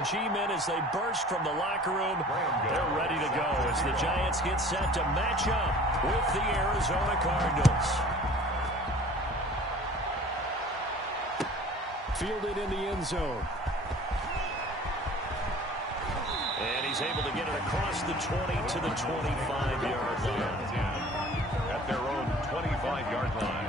their G-men as they burst from the locker room. They're ready to go as the Giants get set to match up with the Arizona Cardinals. Fielded in the end zone. And he's able to get it across the 20 to the 25-yard line. At their own 25-yard line.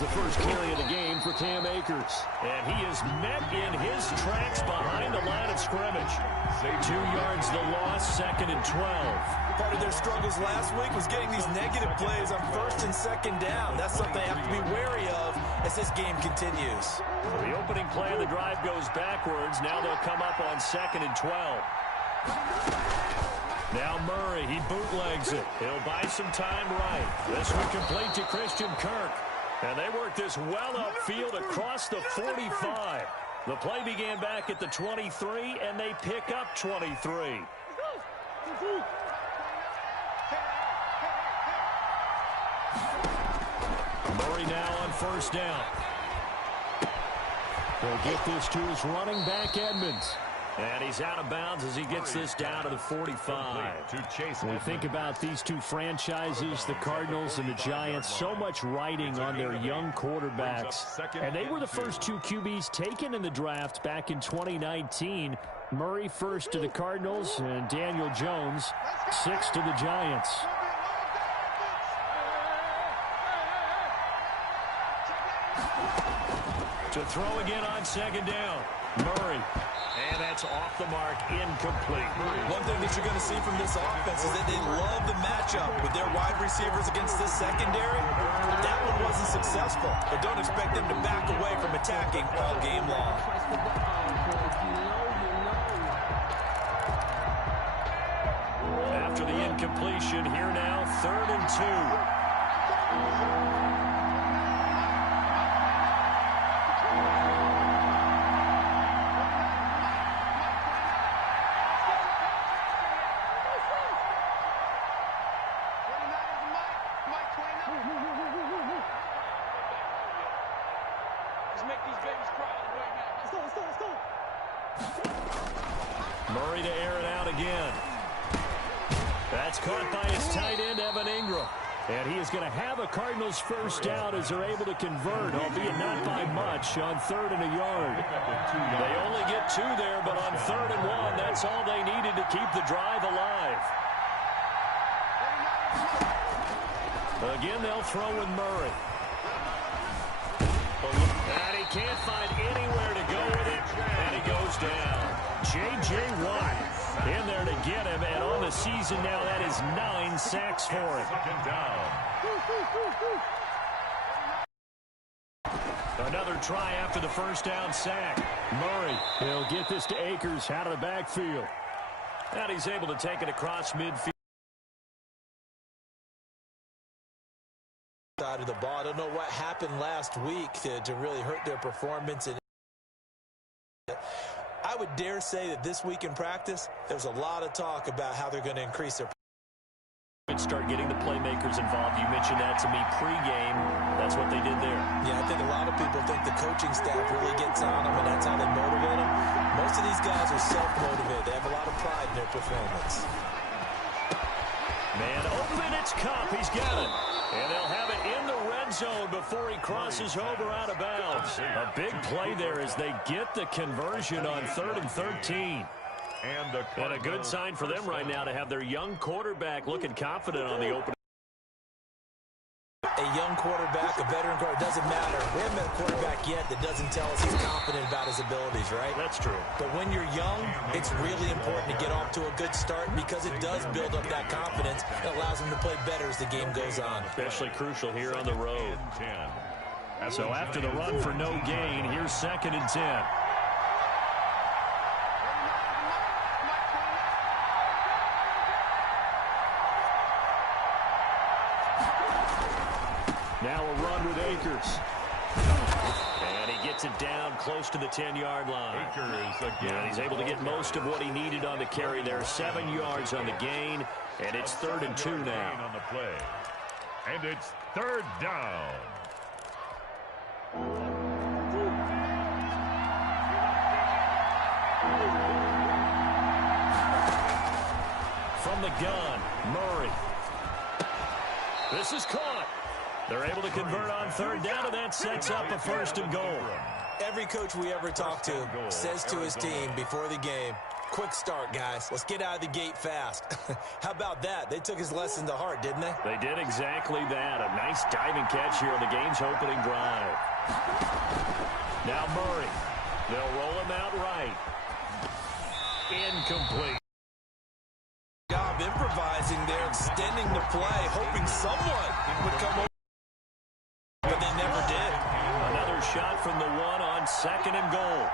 The first carry of the game for Cam Akers. And he is met in his tracks behind the line of scrimmage. 2 yards the loss, 2nd and 12. Part of their struggles last week was getting these negative plays on 1st and 2nd down. That's something they have to be wary of as this game continues. So the opening play of the drive goes backwards. Now they'll come up on 2nd and 12. Now Murray, he bootlegs it. He'll buy some time right. This one complete to Christian Kirk. And they work this well upfield across the 45. The play began back at the 23, and they pick up 23. Murray now on 1st down. They'll get this to his running back, Edmonds. And he's out of bounds as he gets this down to the 45. When we think about these two franchises, the Cardinals and the Giants, so much riding on their young quarterbacks. And they were the first 2 QBs taken in the draft back in 2019. Murray first to the Cardinals and Daniel Jones 6th to the Giants. To throw again on 2nd down. Murray. And that's off the mark, incomplete. One thing that you're going to see from this offense is that they love the matchup with their wide receivers against this secondary. That one wasn't successful, but don't expect them to back away from attacking all game long. After the incompletion, here now, 3rd and 2. Murray to air it out again. That's caught by his tight end, Evan Ingram. And he is going to have a Cardinals 1st down as they're able to convert, albeit not by much, on 3rd and a yard. They only get 2 there, but on 3rd and 1, that's all they needed to keep the drive alive. Again, they'll throw with Murray. And he can't find anywhere to go with it, and he goes down. J.J. Watt in there to get him, and on the season now, that is 9 sacks for him. 2nd down. Another try after the 1st down sack. Murray, he'll get this to Akers out of the backfield. And he's able to take it across midfield. Side of the ball. I don't know what happened last week to really hurt their performance. And I would dare say that this week in practice, there's a lot of talk about how they're going to increase their. Start getting the playmakers involved. You mentioned that to me pregame. That's what they did there. Yeah, I think a lot of people think the coaching staff really gets on them, and that's how they motivate them. Most of these guys are self-motivated. They have a lot of pride in their performance. Man open, it's Cup. He's got it. And they'll have it in the red zone before he crosses over out of bounds. A big play there as they get the conversion on 3rd and 13. And a good sign for them right now to have their young quarterback looking confident on the opening. A young quarterback, a veteran quarterback, doesn't matter. We haven't met a quarterback yet that doesn't tell us he's confident about his abilities, right? That's true. But when you're young, it's really important to get off to a good start because it does build up that confidence. It allows them to play better as the game goes on. Especially crucial here on the road. So after the run for no gain, here's 2nd and 10. Now a run with Akers. And he gets it down close to the 10-yard line. Akers again. And he's able to get most of what he needed on the carry there. 7 yards on the gain, and it's 3rd and 2 now. On the play. And it's 3rd down. From the gun, Murray. This is caught. They're able to convert on 3rd down, and that sets up a 1st and goal. Every coach we ever talk to says to his team before the game, quick start, guys. Let's get out of the gate fast. How about that? They took his lesson to heart, didn't they? They did exactly that. A nice diving catch here on the game's opening drive. Now Murray. They'll roll him out right. Incomplete. Job improvising there, extending the play, hoping someone would come over. But they never did. Another shot from the 1 on 2nd and goal.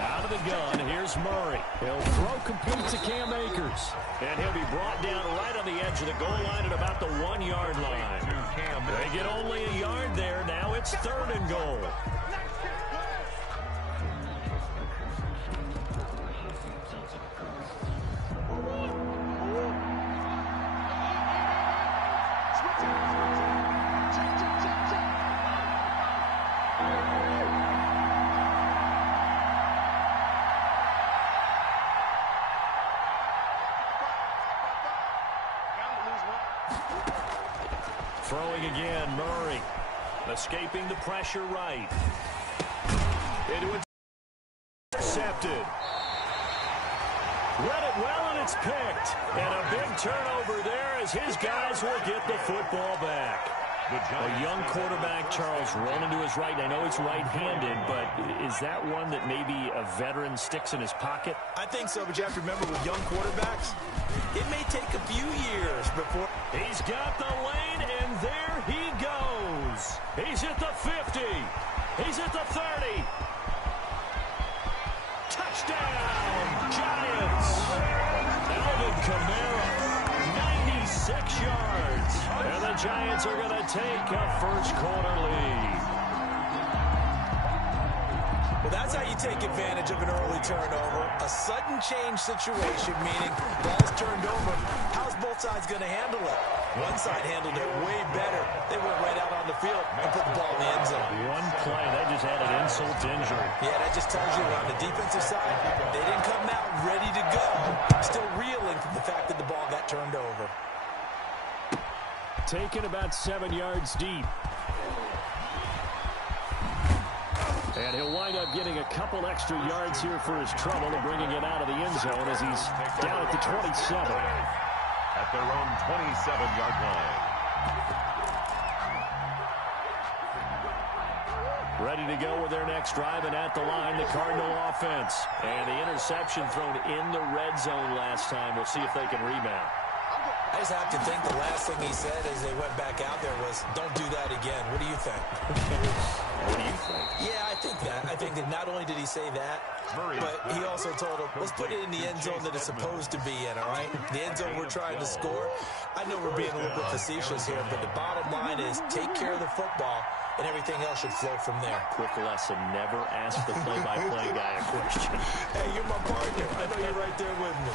Out of the gun, here's Murray. He'll throw complete to Cam Akers. And he'll be brought down right on the edge of the goal line at about the 1-yard line. They get only a yard there. Now it's 3rd and goal. Throwing again, Murray. Escaping the pressure right. Intercepted. Read it well, and it's picked. And a big turnover there as his guys will get the football back. A young quarterback, Charles, rolling to his right. I know he's right-handed, but is that one that maybe a veteran sticks in his pocket? I think so, but you have to remember with young quarterbacks, it may take a few years before. He's got the lane, and there he goes. He's at the 50. He's at the 30. Touchdown, Giants. Alvin Kamara, 96 yards. And the Giants are going to take a first-quarter lead. Well, that's how you take advantage of an early turnover. A sudden change situation, meaning ball's turned over. How's both sides going to handle it? One side handled it way better. They went right out on the field and put the ball in the end zone. One play, that just added insult to injury. Yeah, that just tells you on the defensive side, they didn't come out ready to go. Still reeling from the fact that the ball got turned over. Taken about 7 yards deep. And he'll wind up getting a couple extra yards here for his trouble and bringing it out of the end zone as he's down at the 27. At their own 27-yard line. Ready to go with their next drive, and at the line, the Cardinal offense. And the interception thrown in the red zone last time. We'll see if they can rebound. I just have to think the last thing he said as they went back out there was, don't do that again. What do you think? What do you think? Yeah, I think that. I think that not only did he say that, but he also told him, let's put it in the end zone that it's supposed to be in, all right? The end zone we're trying to score. I know we're being a little bit facetious here, but the bottom line is take care of the football, and everything else should flow from there. Quick lesson, never ask the play-by-play guy a question. Hey, you're my partner. I know you're right there with me.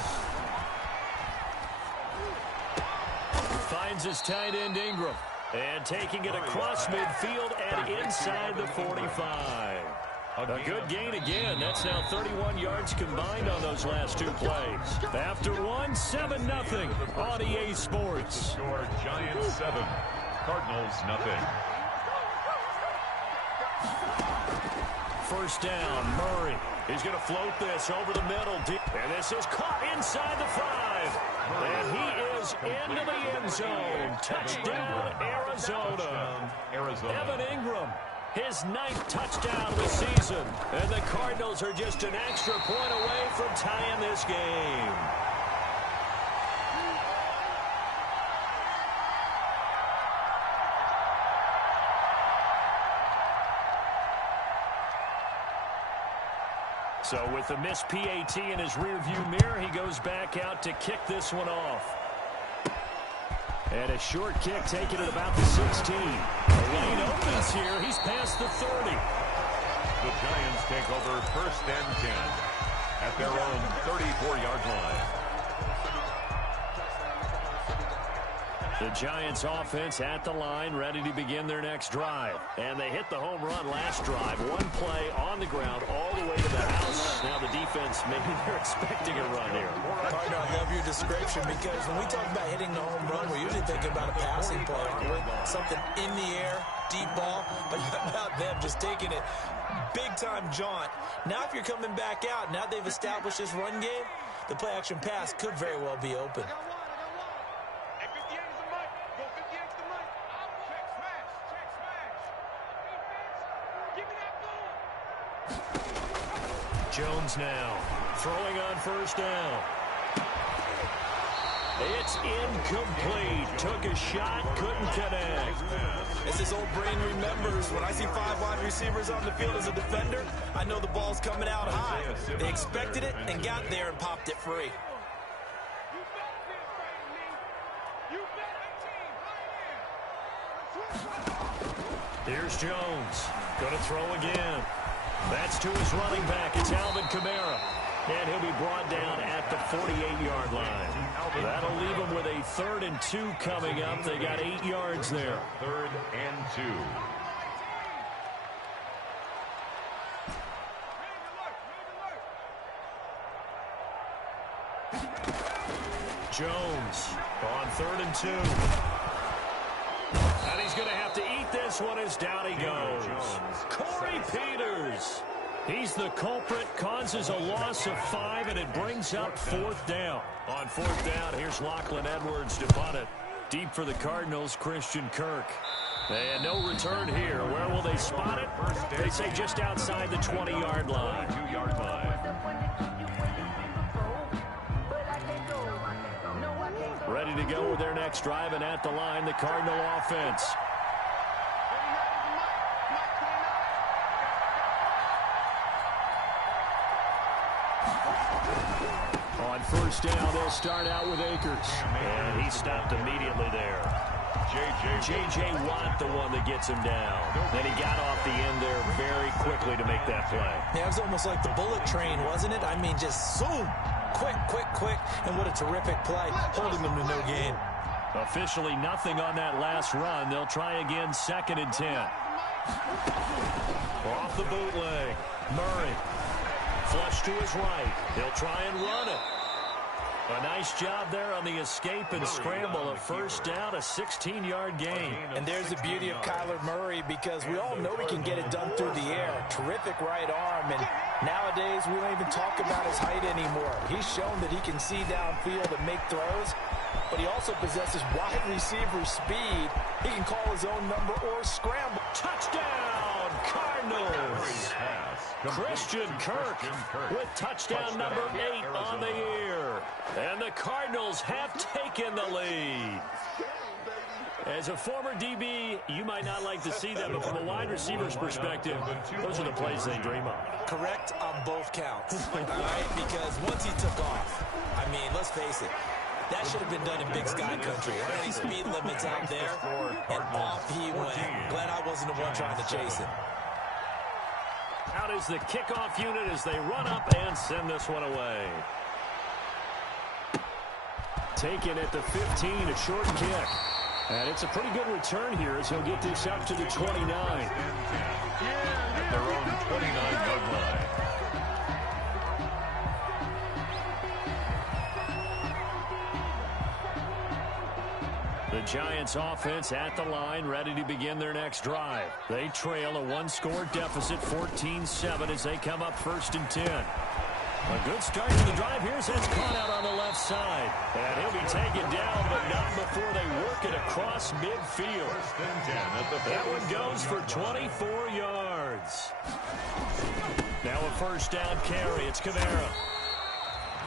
Finds his tight end Ingram. And taking it across midfield and inside the 45. A good gain again. That's now 31 yards combined on those last two plays. After one, 7-0 on EA Sports. Score Giants 7, Cardinals nothing. First down, Murray. He's going to float this over the middle. And this is caught inside the 5. And he is into the end zone. Touchdown, Arizona. Evan Ingram, his 9th touchdown of the season. And the Cardinals are just an extra point away from tying this game. So with the missed PAT in his rearview mirror, he goes back out to kick this one off. And a short kick taken at about the 16. The lane opens here. He's past the 30. The Giants take over 1st and 10 at their own 34-yard line. The Giants offense at the line, ready to begin their next drive. And they hit the home run last drive. One play on the ground all the way to the house. Now the defense, maybe they're expecting a run here. Partner, I love your description because when we talk about hitting the home run, we're usually thinking about a passing play, aren't we? Something in the air, deep ball. But how about them just taking it big-time jaunt? Now if you're coming back out, now they've established this run game, the play-action pass could very well be open. Jones now throwing on 1st down. It's incomplete. Took a shot, couldn't connect. As his old brain remembers, when I see 5 wide receivers on the field as a defender, I know the ball's coming out high. They expected it and got there and popped it free. Here's Jones. Going to throw again. That's to his running back. It's Alvin Kamara. And he'll be brought down at the 48-yard line. That'll leave him with a 3rd and 2 coming up. They got 8 yards there. 3rd and 2. Jones on 3rd and 2. And he's going to have to eat this one as down he goes. Corey Peters. He's the culprit, causes a loss of 5, and it brings up 4th down. On 4th down, here's Lachlan Edwards to punt it. Deep for the Cardinals, Christian Kirk. And no return here. Where will they spot it? They say just outside the 20-yard line. 2-yard line. Ready to go with their next drive, and at the line, the Cardinal offense. On 1st down, they'll start out with Akers. And he stopped immediately there. J.J. Watt, the one that gets him down. Then he got off the end there very quickly to make that play. Yeah, it was almost like the bullet train, wasn't it? I mean, just zoom. Quick, quick, quick. And what a terrific play, holding them to no gain. Officially nothing on that last run. They'll try again, 2nd and 10. Off the bootleg. Murray. Flush to his right. He'll try and run it. A nice job there on the escape and scramble. A 1st down, a 16-yard gain. And there's the beauty of Kyler Murray, because we all know he can get it done through the air. Terrific right arm. And nowadays, we don't even talk about his height anymore. He's shown that he can see downfield and make throws. But he also possesses wide receiver speed. He can call his own number or scramble. Touchdown, Cardinals! Christian Kirk with touchdown number 8 on the year. And the Cardinals have taken the lead. As a former DB, you might not like to see that, but from a wide receiver's perspective, those are the plays they dream of. Correct on both counts. All right, because once he took off, I mean, let's face it, that should have been done in Big Sky Country. Any speed limits out there, and off he went. Glad I wasn't the one trying to chase it. Out is the kickoff unit as they run up and send this one away. Taken at the 15, a short kick. And it's a pretty good return here as he'll get this up to the 29. At their own 29-yard line. The Giants offense at the line, ready to begin their next drive. They trail a 1-score deficit, 14-7, as they come up 1st and 10. A good start to the drive. Here's it's caught out on the left side. And he'll be taken down, but not before they work it across midfield. 1st and 10 at the that one goes for 24 yards. Now a 1st down carry. It's Kamara.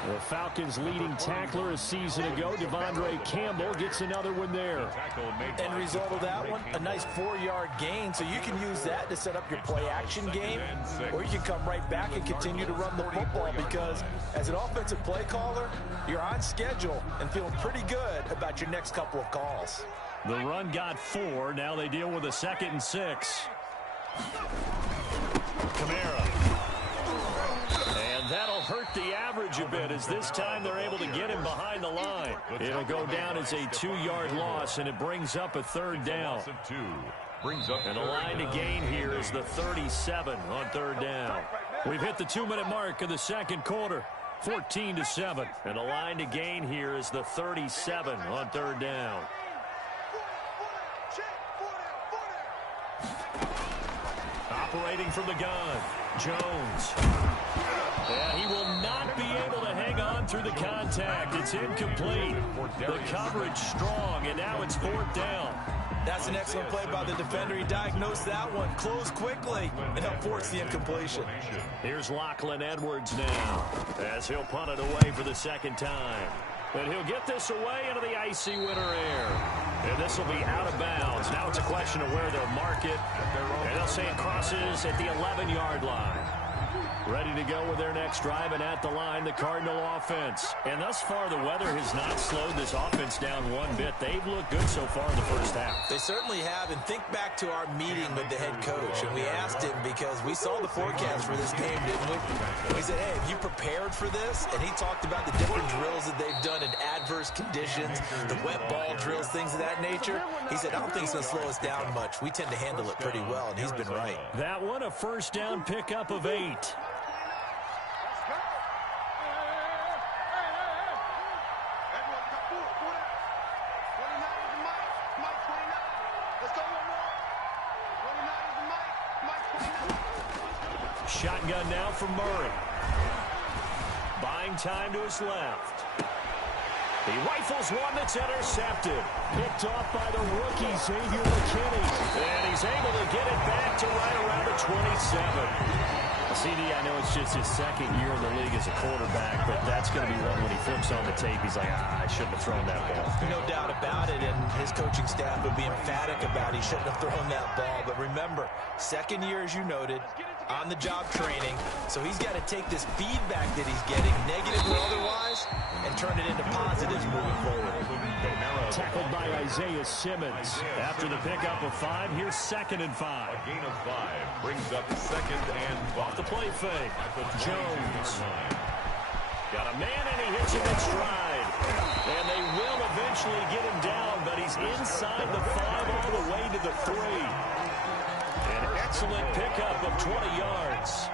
The Falcons' leading tackler a season ago, Devondre Campbell, gets another one there. End result of that one, a nice 4-yard gain, so you can use that to set up your play-action game, or you can come right back and continue to run the football because as an offensive play caller, you're on schedule and feeling pretty good about your next couple of calls. The run got 4. Now they deal with a 2nd and 6. Kamara. And that'll hurt the average a bit as this time they're able to get him behind the line. It'll go down as a 2-yard loss, and it brings up a 3rd down. And the line to gain here is the 37 on 3rd down. We've hit the 2-minute mark of the 2nd quarter. 14-7. And the line to gain here is the 37 on 3rd down. Operating from the gun, Jones. Yeah, he will not be able to hang on through the contact. It's incomplete. The coverage strong, and now it's 4th down. That's an excellent play by the defender. He diagnosed that one, closed quickly, and helped force the incompletion. Here's Lachlan Edwards now as he'll punt it away for the 2nd time. And he'll get this away into the icy winter air. And this will be out of bounds. Now it's a question of where they'll mark it. And they'll say it crosses at the 11-yard line. Ready to go with their next drive, and at the line, the Cardinal offense. And thus far, the weather has not slowed this offense down one bit. They've looked good so far in the first half. They certainly have, and think back to our meeting with the head coach, and we asked him because we saw the forecast for this game, didn't we? We said, hey, have you prepared for this? And he talked about the different drills that they've done in adverse conditions, the wet ball drills, things of that nature. He said, I don't think it's going to slow us down much. We tend to handle it pretty well, and he's been right. That one, a 1st down pickup of 8. Shotgun now from Murray. Buying time to his left. He rifles one that's intercepted. Picked off by the rookie, Xavier McKinney. And he's able to get it back to right around the 27. CD, I know it's just his 2nd year in the league as a quarterback, but that's going to be one when he flips on the tape. He's like, I shouldn't have thrown that ball. No doubt about it, and his coaching staff would be emphatic about he shouldn't have thrown that ball. But remember, 2nd year, as you noted, on-the-job training, so he's got to take this feedback that he's getting, negative or otherwise, and turn it into positives moving forward. Tackled by Isaiah Simmons. After the pickup of 5, here's 2nd and 5. A gain of 5 brings up 2nd and 5. Off the play fake. Jones. Got a man, and he hits him in stride. And they will eventually get him down, but he's inside the 5 all the way to the 3. An excellent pickup of 20 yards.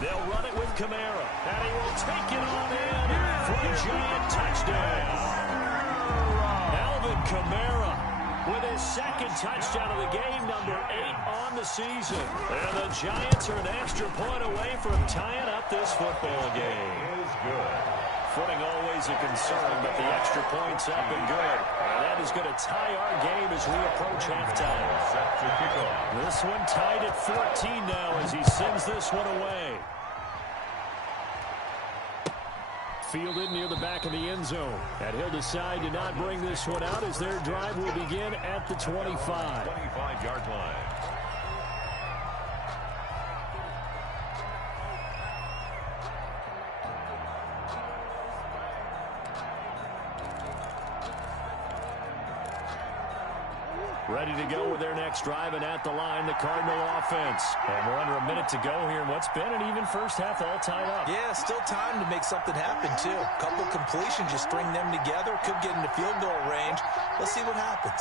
They'll run it with Kamara, and he will take it on in for a giant touchdown. Alvin Kamara with his 2nd touchdown of the game, number 8 on the season. And the Giants are an extra point away from tying up this football game. Is good. Footing always a concern, but the extra point's up and good. And that is going to tie our game as we approach halftime. Set to kick off. This one tied at 14 now as he sends this one away. Fielded near the back of the end zone. And he'll decide to not bring this one out as their drive will begin at the 25. 25-yard line. Ready to go with their next drive, and at the line, the Cardinal offense. And we're under a minute to go here in what's been an even first half, all tied up. Yeah, still time to make something happen, too. Couple completions, just string them together. Could get into field goal range. Let's see what happens.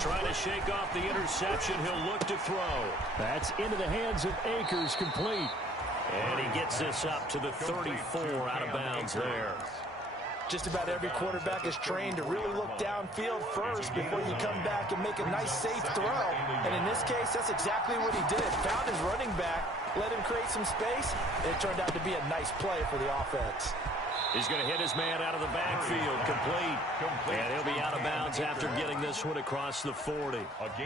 Trying to shake off the interception. He'll look to throw. That's into the hands of Akers, complete. And he gets this up to the 34, out of bounds there. Just about every quarterback is trained to really look downfield first before you come back and make a nice, safe throw. And in this case, that's exactly what he did. Found his running back, let him create some space, and it turned out to be a nice play for the offense. He's going to hit his man out of the backfield. Complete. And he'll be out of bounds after getting this one across the 40.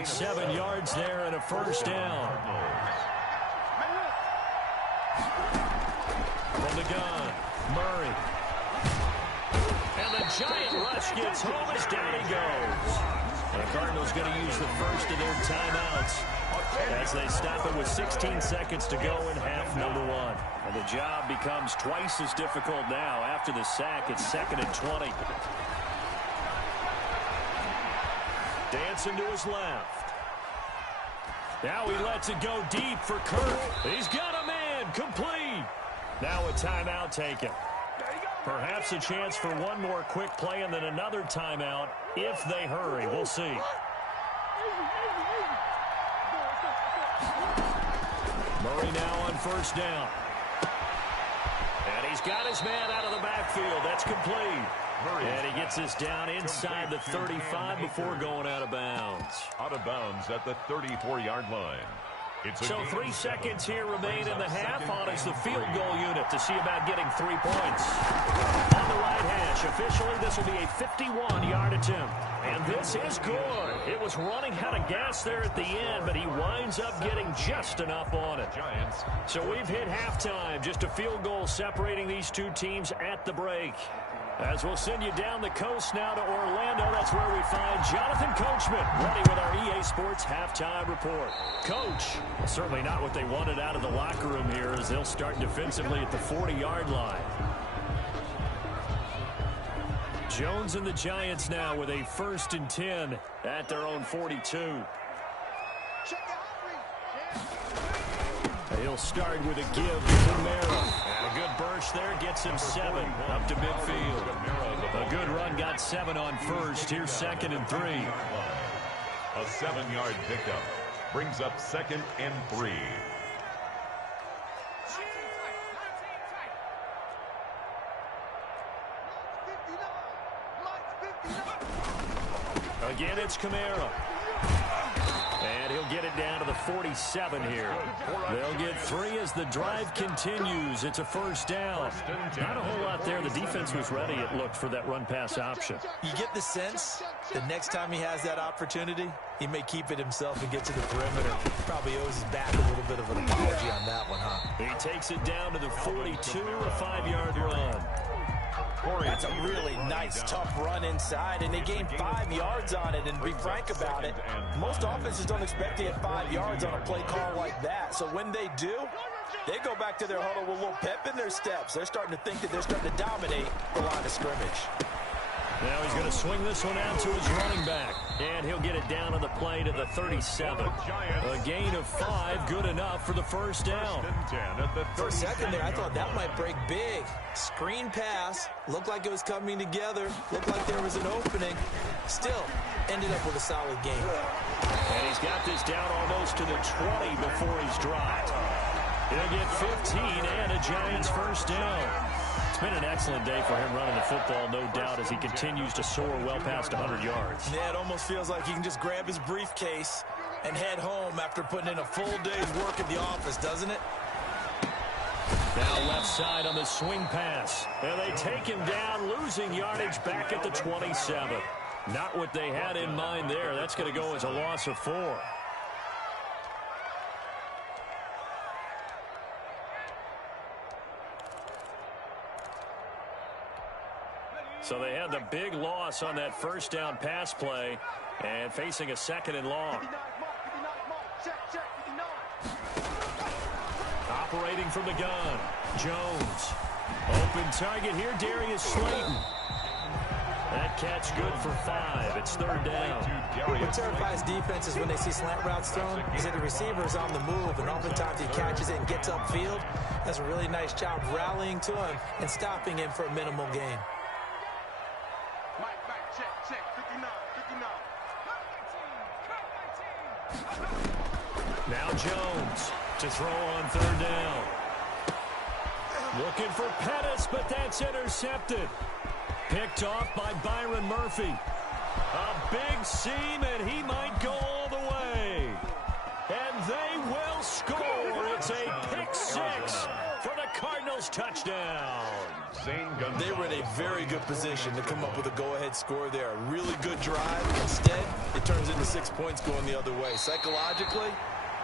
7 yards there and a first down. From the gun, Murray. And the giant rush gets home as down he goes. The Cardinals going to use the first of their timeouts as they stop it with 16 seconds to go in half number 1. And the job becomes twice as difficult now. After the sack, it's 2nd and 20. Dancing to his left. Now he lets it go deep for Kirk. He's got a man. Complete. Now a timeout taken. Perhaps a chance for one more quick play and then another timeout if they hurry. We'll see. Murray now on first down. And he's got his man out of the backfield. That's complete. And he gets this down inside the 35 before going out of bounds. Out of bounds at the 34-yard line. So 3 seconds here remain in the half. On is the field goal unit to see about getting 3 points. On the right hash, officially this will be a 51-yard attempt. And this is good. It was running out of gas there at the end, but he winds up getting just enough on it. So we've hit halftime. Just a field goal separating these two teams at the break. As we'll send you down the coast now to Orlando, that's where we find Jonathan Coachman, ready with our EA Sports halftime report. Coach, certainly not what they wanted out of the locker room here as they'll start defensively at the 40-yard line. Jones and the Giants now with a 1st and 10 at their own 42. He'll start with a give to Kamara. A good burst there gets him 7 up to midfield. A good run got 7 on first. Here's 2nd and 3. A 7-yard pickup brings up 2nd and 3. Again, it's Kamara. And he'll get it down to the 47 here. They'll get 3 as the drive continues. It's a first down. Not a whole lot there. The defense was ready, it looked, for that run-pass option. You get the sense the next time he has that opportunity, he may keep it himself and get to the perimeter. Probably owes his back a little bit of an apology on that one, huh? He takes it down to the 42, a 5-yard run. That's a really nice, tough run inside, and they gained 5 yards on it. And to be frank about it, most offenses don't expect to get 5 yards on a play call like that. So when they do, they go back to their huddle with a little pep in their steps. They're starting to think that they're starting to dominate the line of scrimmage. Now he's going to swing this one out to his running back. And he'll get it down on the play to the 37. A gain of 5, good enough for the first down. For a second there, I thought that might break big. Screen pass, looked like it was coming together, looked like there was an opening. Still, ended up with a solid game. And he's got this down almost to the 20 before he's dropped. He'll get 15 and a Giants first down. It's been an excellent day for him running the football, no doubt, as he continues to soar well past 100 yards. Yeah, it almost feels like he can just grab his briefcase and head home after putting in a full day's work at the office, doesn't it? Now left side on the swing pass. And they take him down, losing yardage back at the 27. Not what they had in mind there. That's going to go as a loss of 4. So they had the big loss on that first down pass play and facing a 2nd and long. Operating from the gun, Jones. Open target here, Darius Slayton. That catch good for 5. It's 3rd down. What terrifies defenses when they see slant routes thrown is that the receiver is on the move, and oftentimes he catches it and gets upfield. Does a really nice job rallying to him and stopping him for a minimal gain. Now Jones to throw on 3rd down. Looking for Pettis, but that's intercepted. Picked off by Byron Murphy. A big seam, and he might go all the way. And they will score. It's a pick 6 for the Cardinals touchdown. They were very good position to come up with a go-ahead score there. A really good drive. Instead, it turns into 6 points going the other way. Psychologically,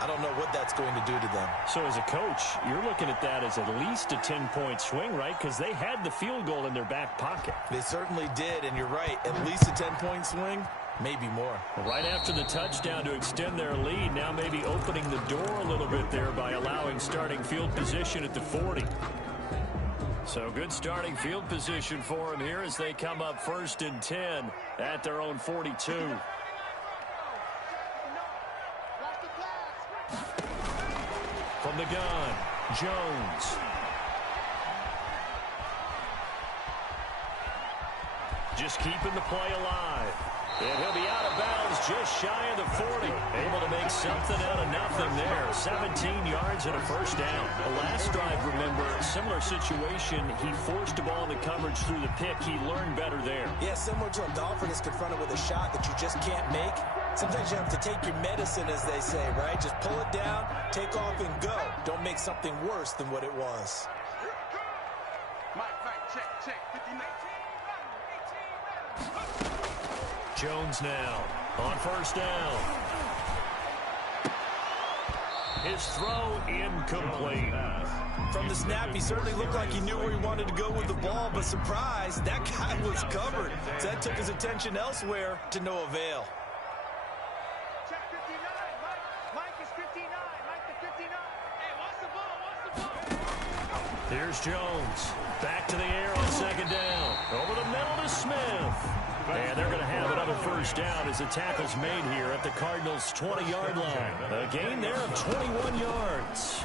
I don't know what that's going to do to them. So as a coach, you're looking at that as at least a 10-point swing, right? Because they had the field goal in their back pocket. They certainly did, and you're right. At least a 10-point swing, maybe more. Right after the touchdown to extend their lead, now maybe opening the door a little bit there by allowing starting field position at the 40. So good starting field position for them here as they come up 1st and 10 at their own 42. From the gun, Jones. Just keeping the play alive. And he'll be out of bounds just shy of the 40. Able to make something out of nothing there. 17 yards and a first down. The last drive, remember, similar situation. He forced the ball into coverage through the pick. He learned better there. Yeah, similar to a golfer that's confronted with a shot that you just can't make. Sometimes you have to take your medicine, as they say, right? Just pull it down, take off, and go. Don't make something worse than what it was. Jones now on first down. His throw incomplete. From the snap, he certainly looked like he knew where he wanted to go with the ball, but surprise, that guy was covered. So that took his attention elsewhere to no avail. Check 59. Mike is 59. Mike the 59. Hey, what's the ball? Here's Jones. Back to the air on second down. Over the middle to Smith. And they're going to have another first down as the tackle's made here at the Cardinals' 20-yard line. A gain there of 21 yards.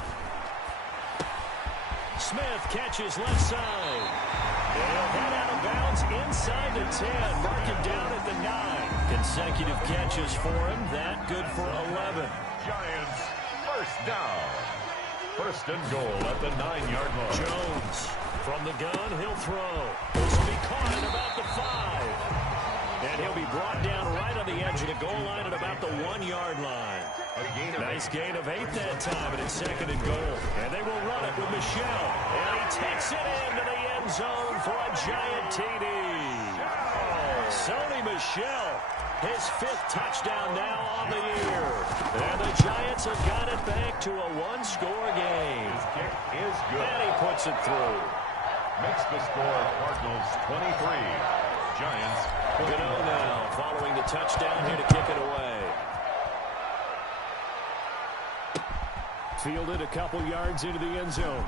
Smith catches left side. And he'll head out of bounds inside the 10. Mark him down at the 9. Consecutive catches for him. That good for 11. Giants first down. First and goal at the 9-yard line. Jones from the gun. He'll throw. This will be caught at about the 5. And he'll be brought down right on the edge of the goal line at about the 1-yard line. Nice gain of 8 that time, and it's second and goal. And they will run it with Michel. And he takes it into the end zone for a giant TD. Sony Michel, his 5th touchdown now on the year. And the Giants have got it back to a 1-score game. His kick is good. And he puts it through. Makes the score Cardinals 23. Giants. Gano now following the touchdown here to kick it away. Fielded a couple yards into the end zone.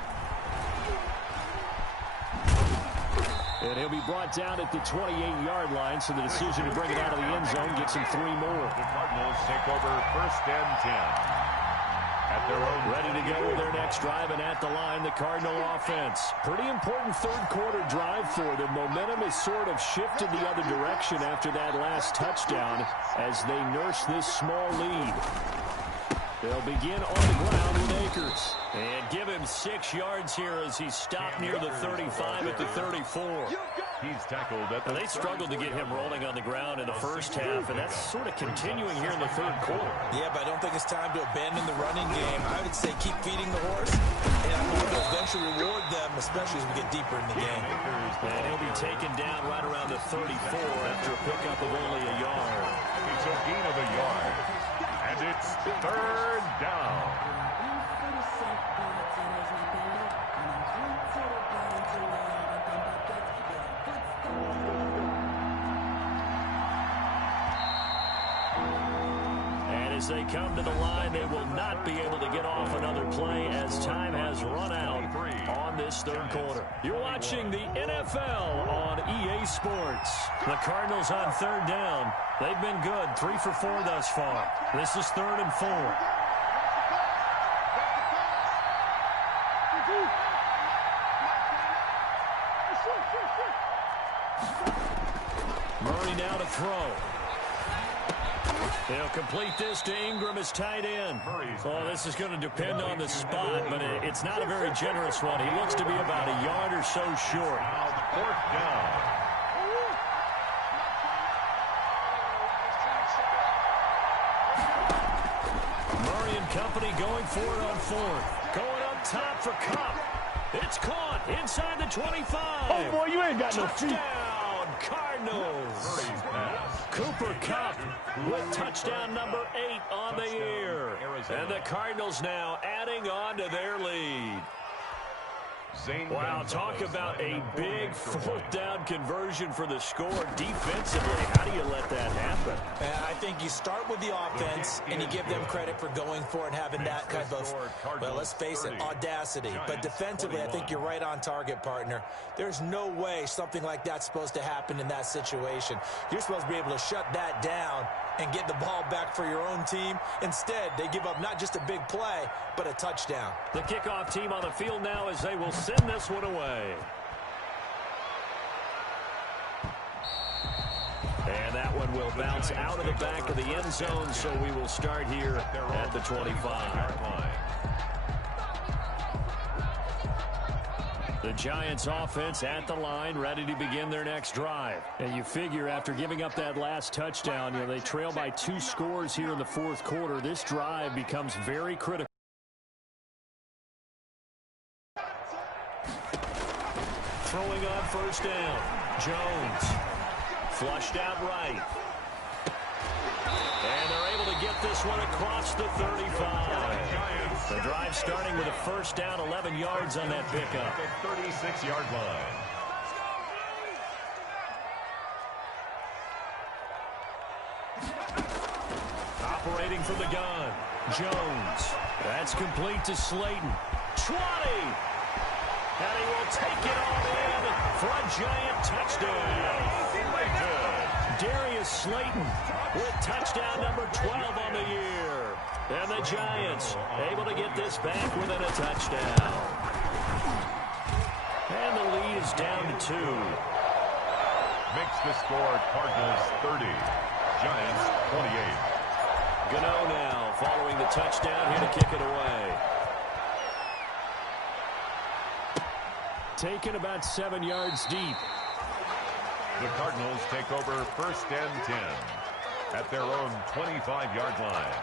And he'll be brought down at the 28-yard line, so the decision to bring it out of the end zone gets him 3 more. The Cardinals take over first and 10. At their own. Ready to go with their next drive, and at the line, the Cardinal offense. Pretty important third-quarter drive for them. Momentum has sort of shifted the other direction after that last touchdown as they nurse this small lead. They'll begin on the ground with Akers. And give him 6 yards here as he's stopped near the 35 at the 34. He's tackled at the. They struggled to get him rolling on the ground in the first half, and that's sort of continuing here in the third quarter. Yeah, but I don't think it's time to abandon the running game. I would say keep feeding the horse, and I believe it'll eventually reward them, especially as we get deeper in the game. And he'll be taken down right around the 34 after a pickup of only a yard. It's a gain of a yard. And it's third down. And as they come to the line, they will not be able to get off another play as time has run out on this third quarter. You're watching the NFL on EA Sports. The Cardinals on third down. They've been good, 3 for 4 thus far. This is 3rd and 4. Murray now to throw. They'll complete this to Ingram as tight end. Oh, this is going to depend on the spot, but it's not a very generous one. He looks to be about a yard or so short. Now 4th down. Murray and company going for it on 4th. Going up top for Cup. It's caught inside the 25. Oh, boy, you ain't got no feet. Touchdown, Cardinals. Cooper Kupp with touchdown number 8 on the year. And the Cardinals now adding on to their lead. Wow, talk about a big fourth down conversion for the score. Defensively, how do you let that happen? I think you start with the offense, and you give them credit for going for it and having that kind of, well, let's face it, audacity. But defensively, I think you're right on target, partner. There's no way something like that's supposed to happen in that situation. You're supposed to be able to shut that down and get the ball back for your own team. Instead, they give up not just a big play, but a touchdown. The kickoff team on the field now as they will send this one away. And that one will bounce out of the back of the end zone, so we will start here at the 25. The Giants offense at the line, ready to begin their next drive. And you figure after giving up that last touchdown, they trail by 2 scores here in the fourth quarter. This drive becomes very critical. Throwing on first down. Jones. Flushed out right. And they're able to get this one across the 35. The drive starting with a first down, 11 yards on that pickup. The 36-yard line. Operating from the gun. Jones. That's complete to Slayton. 20. And he will take it all in for a giant touchdown. Darius Slayton with touchdown number 12 on the year. And the Giants able to get this back within a touchdown. And the lead is down to 2. Makes the score Cardinals 30, Giants 28. Gano now following the touchdown here to kick it away. Taken about 7 yards deep. The Cardinals take over first and 10 at their own 25-yard line.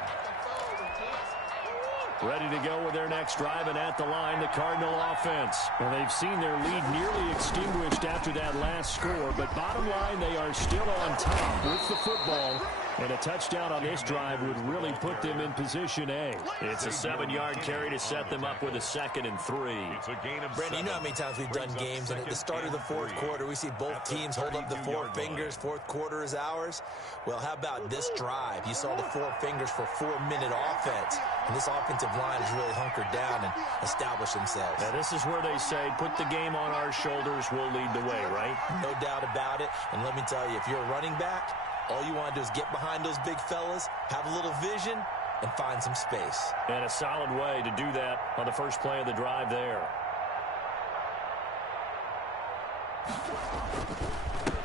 Ready to go with their next drive, and at the line, the Cardinal offense. Well, they've seen their lead nearly extinguished after that last score, but bottom line, they are still on top with the football, and a touchdown on this drive would really put them in position A. It's a 7-yard carry to set them up with a 2nd and 3. It's a gain of 7. Brandon, you know how many times we've done games, and at the start of the fourth quarter, we see both teams hold up the 4 fingers. Fourth quarter is ours. Well, how about this drive? You saw the 4 fingers for 4-minute offense, and this offensive line has really hunkered down and established themselves. Now, this is where they say, put the game on our shoulders, we'll lead the way, right? No doubt about it. And let me tell you, if you're a running back, all you want to do is get behind those big fellas, have a little vision, and find some space. And a solid way to do that on the first play of the drive there.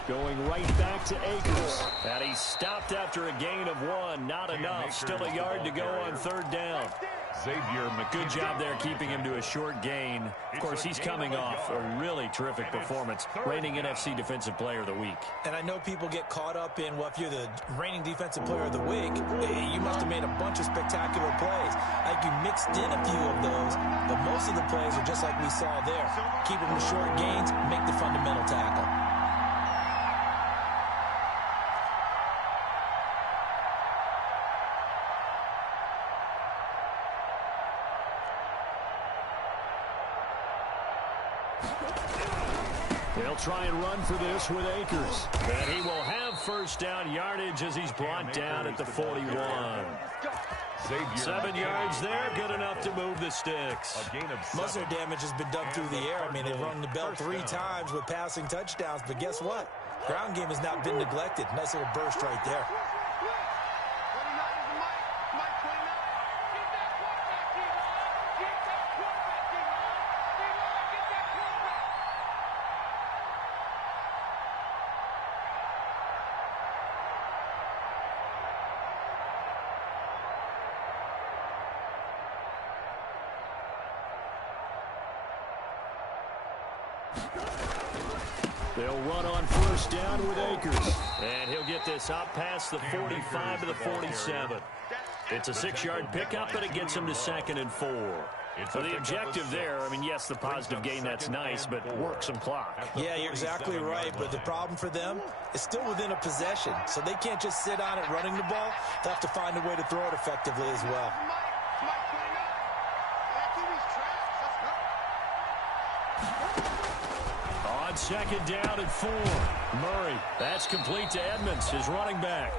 Going right back to Akers. And he stopped after a gain of 1. Not enough. Still a yard to go on 3rd down. Good job there keeping him to a short gain. Of course, he's coming off a really terrific performance. Reigning NFC Defensive Player of the Week. And I know people get caught up in, well, if you're the reigning Defensive Player of the Week, you must have made a bunch of spectacular plays. Like you mixed in a few of those, but most of the plays are just like we saw there. Keep them to short gains, make the fundamental tackle. They'll try and run for this with Akers. And he will have first down yardage as he's brought down at the 41. 7 yards there, good enough to move the sticks. Most of their damage has been done through the air. I mean, they've rung the bell 3 times with passing touchdowns, but guess what? Ground game has not been neglected. Nice little burst right there. They'll run on first down with Akers. And he'll get this up past the 45 to the 47. It's a 6-yard pickup, but it gets him to 2nd and 4. So the objective there, I mean, yes, the positive gain, that's nice, but work some clock. Yeah, you're exactly right, but the problem for them is still within a possession, so they can't just sit on it running the ball. They'll have to find a way to throw it effectively as well. On second down and 4, Murray. That's complete to Edmonds, his running back.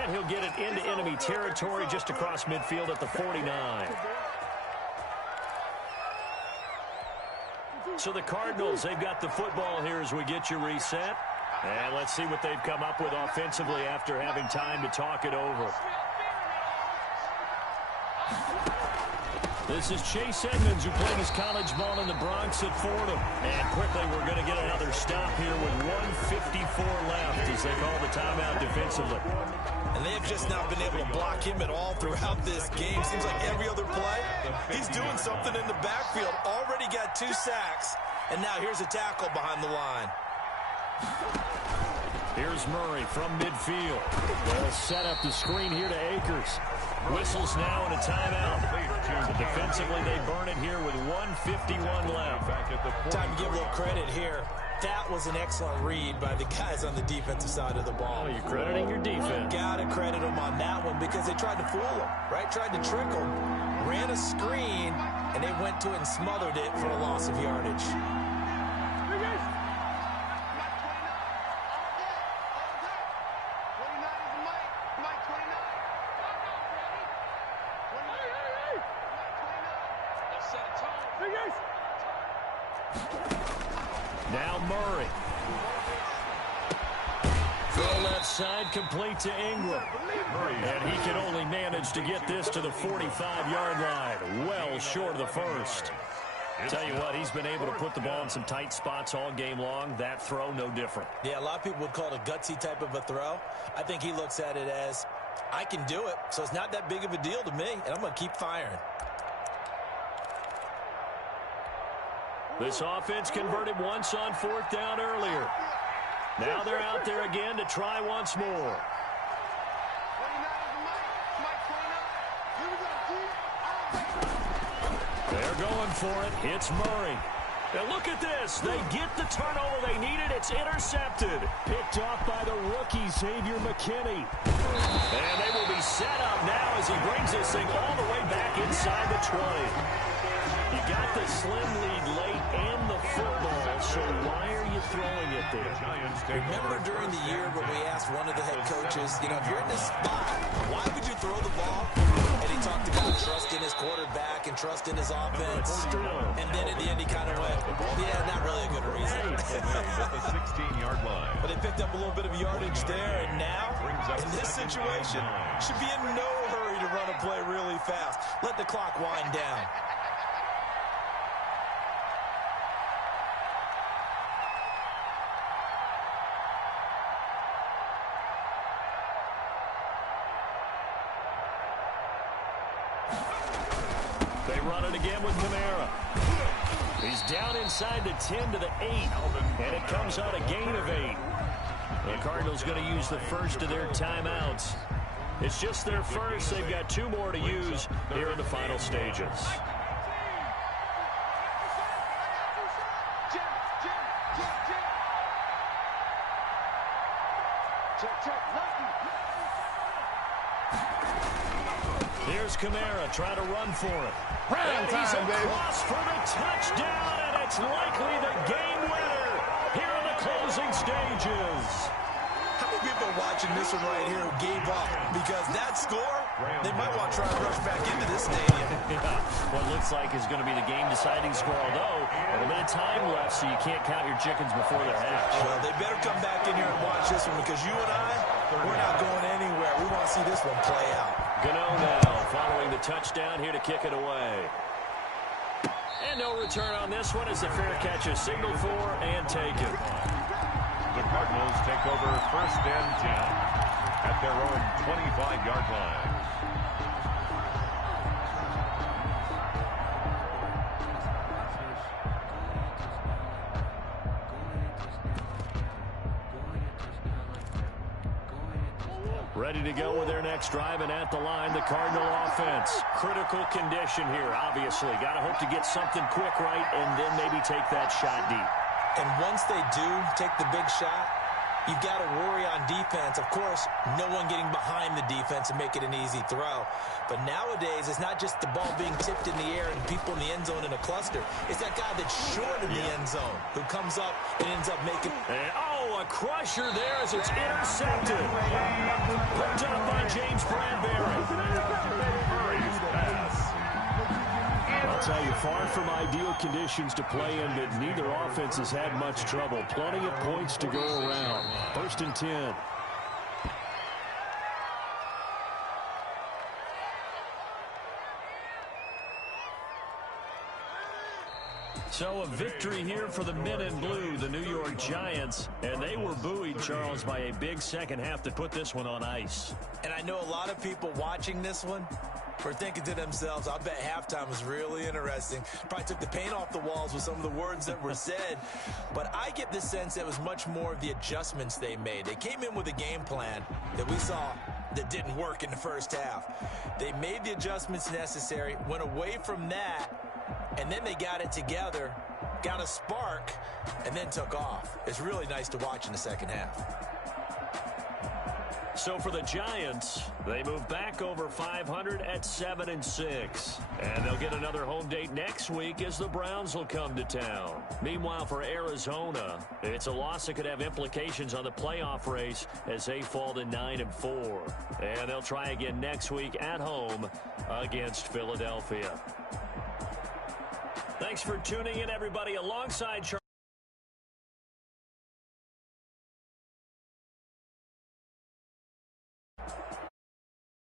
And he'll get it into enemy territory just across midfield at the 49. So the Cardinals, they've got the football here as we get you reset. And let's see what they've come up with offensively after having time to talk it over. This is Chase Edmonds, who played his college ball in the Bronx at Fordham. And quickly, we're going to get another stop here with 1:54 left as they call the timeout defensively. And they have just not been able to block him at all throughout this game. Seems like every other play, he's doing something in the backfield. Already got 2 sacks, and now here's a tackle behind the line. Here's Murray from midfield. They'll set up the screen here to Akers. Whistles now and a timeout. But defensively, they burn it here with 1:51 left. Time to give a little credit here. That was an excellent read by the guys on the defensive side of the ball. You're crediting your defense. Gotta credit them on that one because they tried to fool them, right? Tried to trick them, ran a screen, and they went to it and smothered it for a loss of yardage. Now Murray. Throw left side, complete to Ingram. And he can only manage to get this to the 45-yard line. Well short of the first. Tell you what, he's been able to put the ball in some tight spots all game long. That throw, no different. Yeah, a lot of people would call it a gutsy type of a throw. I think he looks at it as, I can do it, so it's not that big of a deal to me, and I'm going to keep firing. This offense converted once on 4th down earlier. Now they're out there again to try once more. They're going for it. It's Murray. Now look at this. They get the turnover they needed. It's intercepted. Picked off by the rookie, Xavier McKinney. And they will be set up now as he brings this thing all the way back inside the 20. You got the slim lead late and the football, so why are you throwing it there? Remember during the year when we asked one of the head coaches, you know, if you're in this spot, why would you throw the ball? And he talked about trust in his quarterback and trust in his offense. And then at the end he kind of went, yeah, not really a good reason. At the 16-yard line. But they picked up a little bit of yardage there, and now, in this situation, should be in no hurry to run a play really fast. Let the clock wind down. They run it again with Kamara. He's down inside the 10 to the 8, and it comes out a gain of 8. The Cardinals going to use the first of their timeouts. It's just their first. They've got 2 more to use here in the final stages. Here's Kamara trying to run for it. And he's across for the touchdown, and it's likely the game winner here in the closing stages. How many people are watching this one right here who gave up? Because that score, they might want to try and rush back into this stadium. Yeah, what looks like is going to be the game-deciding score, although a little bit of time left, so you can't count your chickens before they're hatched. Well, they better come back in here and watch this one, because you and I, we're not going anywhere. We want to see this one play out. Gano now following the touchdown here to kick it away. And no return on this one as the fair catch is signaled for and taken. The Cardinals take over 1st and 10 at their own 25-yard line. Ready to go with their next drive, and at the line, the Cardinal offense. Critical condition here, obviously. Got to hope to get something quick right and then maybe take that shot deep. And once they do take the big shot, you've got to worry on defense. Of course, no one getting behind the defense and make it an easy throw. But nowadays, it's not just the ball being tipped in the air and people in the end zone in a cluster. It's that guy that's short of the end zone who comes up and ends up making... And, a crusher there as it's intercepted. Picked up by James Bradbury. I'll tell you, far from ideal conditions to play in, but neither offense has had much trouble. Plenty of points to go around. 1st and 10. So a victory here for the men in blue, the New York Giants. And they were buoyed, Charles, by a big second half that put this one on ice. And I know a lot of people watching this one were thinking to themselves, I bet halftime was really interesting. Probably took the paint off the walls with some of the words that were said. But I get the sense it was much more of the adjustments they made. They came in with a game plan that we saw that didn't work in the first half. They made the adjustments necessary, went away from that, and then they got it together, got a spark, and then took off. It's really nice to watch in the second half. So for the Giants, they move back over 500 at 7-6. And they'll get another home date next week as the Browns will come to town. Meanwhile, for Arizona, it's a loss that could have implications on the playoff race as they fall to 9-4. And they'll try again next week at home against Philadelphia. Thanks for tuning in, everybody, alongside Charles.